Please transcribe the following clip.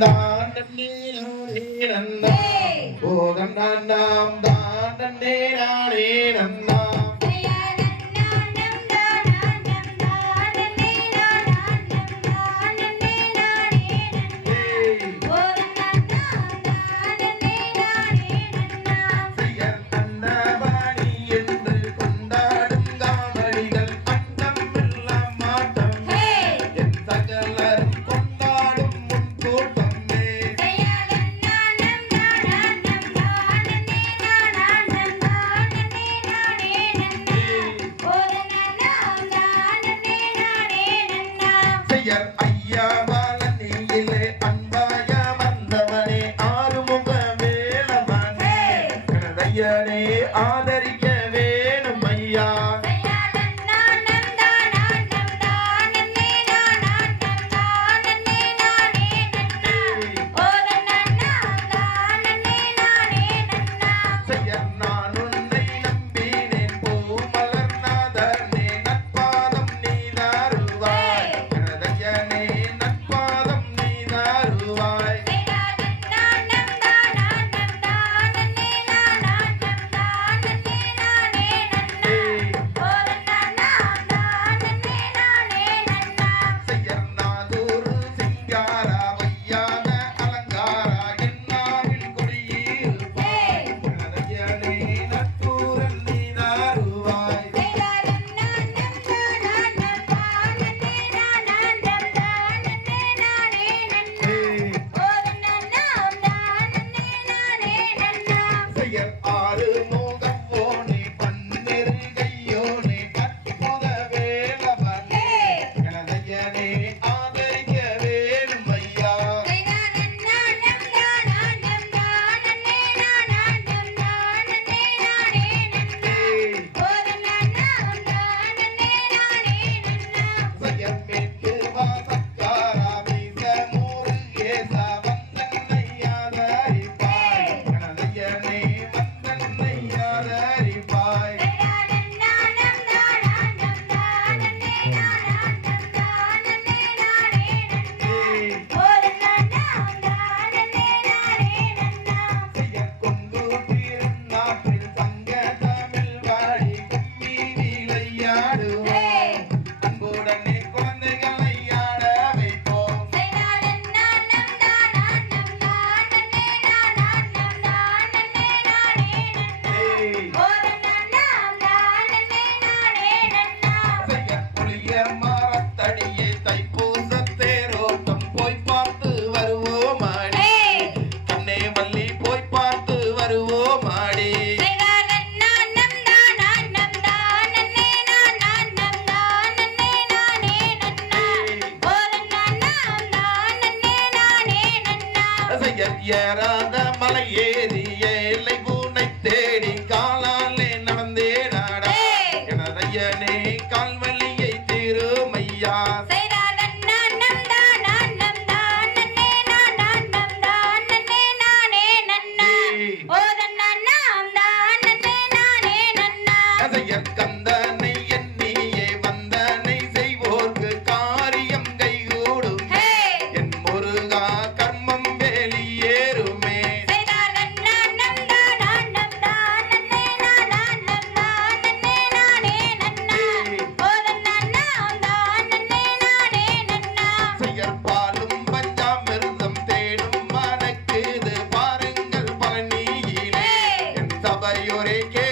தான் நன்னே நானே நன்னா போதம் நான் நாம் தான் ஐயராத மலை ஏறி எல்லை பூனை தேடி காலாலே நடந்தேடாடா. எனது கால்வழியை திருமையா Yeah. சபையொரு கே